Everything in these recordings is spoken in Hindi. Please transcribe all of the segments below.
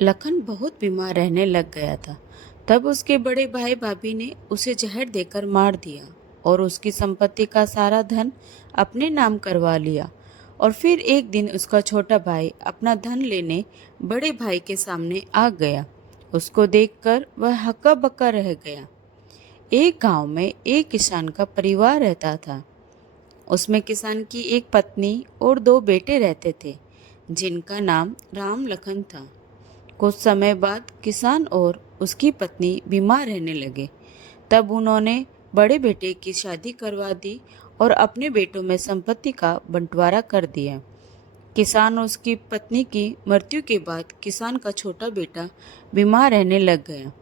लखन बहुत बीमार रहने लग गया था। तब उसके बड़े भाई भाभी ने उसे जहर देकर मार दिया और उसकी संपत्ति का सारा धन अपने नाम करवा लिया। और फिर एक दिन उसका छोटा भाई अपना धन लेने बड़े भाई के सामने आ गया। उसको देखकर वह हक्का बक्का रह गया। एक गांव में एक किसान का परिवार रहता था। उसमें किसान की एक पत्नी और दो बेटे रहते थे, जिनका नाम राम लखन था। कुछ समय बाद किसान और उसकी पत्नी बीमार रहने लगे। तब उन्होंने बड़े बेटे की शादी करवा दी और अपने बेटों में संपत्ति का बंटवारा कर दिया। किसान और उसकी पत्नी की मृत्यु के बाद किसान का छोटा बेटा बीमार रहने लग गया।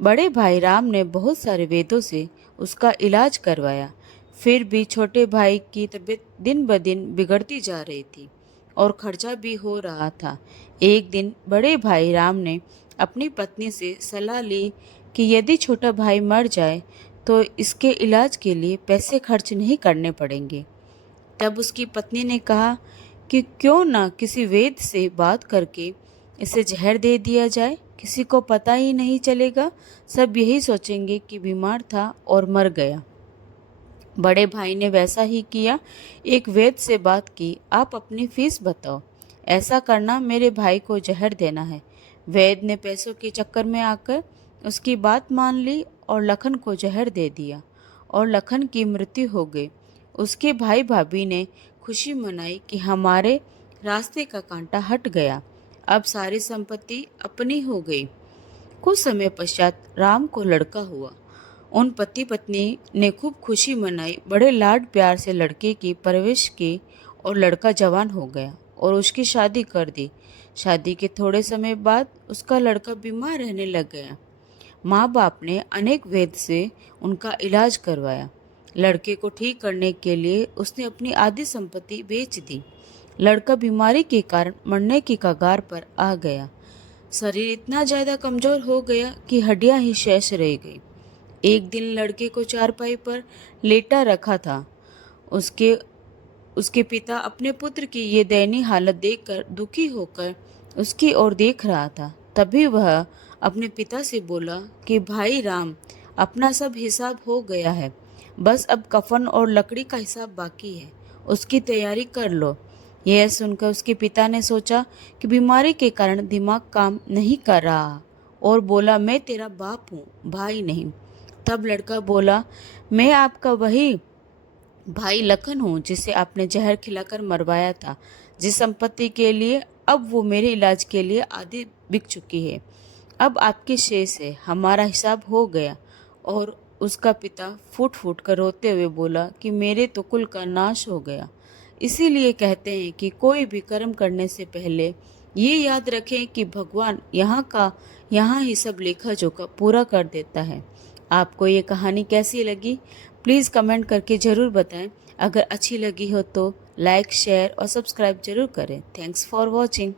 बड़े भाई राम ने बहुत सारे वेदों से उसका इलाज करवाया। फिर भी छोटे भाई की तबीयत दिन ब दिन बिगड़ती जा रही थी और खर्चा भी हो रहा था। एक दिन बड़े भाई राम ने अपनी पत्नी से सलाह ली कि यदि छोटा भाई मर जाए तो इसके इलाज के लिए पैसे खर्च नहीं करने पड़ेंगे। तब उसकी पत्नी ने कहा कि क्यों ना किसी वैद्य से बात करके इसे जहर दे दिया जाए, किसी को पता ही नहीं चलेगा, सब यही सोचेंगे कि बीमार था और मर गया। बड़े भाई ने वैसा ही किया। एक वैद्य से बात की, आप अपनी फीस बताओ, ऐसा करना मेरे भाई को जहर देना है। वैद्य ने पैसों के चक्कर में आकर उसकी बात मान ली और लखन को जहर दे दिया और लखन की मृत्यु हो गई। उसके भाई भाभी ने खुशी मनाई कि हमारे रास्ते का कांटा हट गया, अब सारी संपत्ति अपनी हो गई। कुछ समय पश्चात राम को लड़का हुआ। उन पति पत्नी ने खूब खुशी मनाई, बड़े लाड प्यार से लड़के की परवरिश की और लड़का जवान हो गया और उसकी शादी कर दी। शादी के थोड़े समय बाद उसका लड़का बीमार रहने लग गया। माँ बाप ने अनेक वैद्य से उनका इलाज करवाया। लड़के को ठीक करने के लिए उसने अपनी आधी संपत्ति बेच दी। लड़का बीमारी के कारण मरने की कगार पर आ गया। शरीर इतना ज़्यादा कमज़ोर हो गया कि हड्डियां ही शेष रह गई। एक दिन लड़के को चारपाई पर लेटा रखा था। उसके उसके पिता अपने पुत्र की ये दयनीय हालत देखकर दुखी होकर उसकी ओर देख रहा था। तभी वह अपने पिता से बोला कि भाई राम, अपना सब हिसाब हो गया है, बस अब कफन और लकड़ी का हिसाब बाकी है, उसकी तैयारी कर लो। यह सुनकर उसके पिता ने सोचा कि बीमारी के कारण दिमाग काम नहीं कर रहा और बोला, मैं तेरा बाप हूँ, भाई नहीं। तब लड़का बोला, मैं आपका वही भाई लखन हूँ जिसे आपने जहर खिलाकर मरवाया था। जिस संपत्ति के लिए अब वो मेरे इलाज के लिए आधी बिक चुकी है, अब आपकी शेष है, हमारा हिसाब हो गया। और उसका पिता फूट फूट कर रोते हुए बोला कि मेरे तो कुल का नाश हो गया। इसीलिए कहते हैं कि कोई भी कर्म करने से पहले ये याद रखें कि भगवान यहाँ ही सब लेखा जोखा पूरा कर देता है। आपको ये कहानी कैसी लगी, प्लीज़ कमेंट करके ज़रूर बताएं। अगर अच्छी लगी हो तो लाइक, शेयर और सब्सक्राइब जरूर करें। Thanks for watching.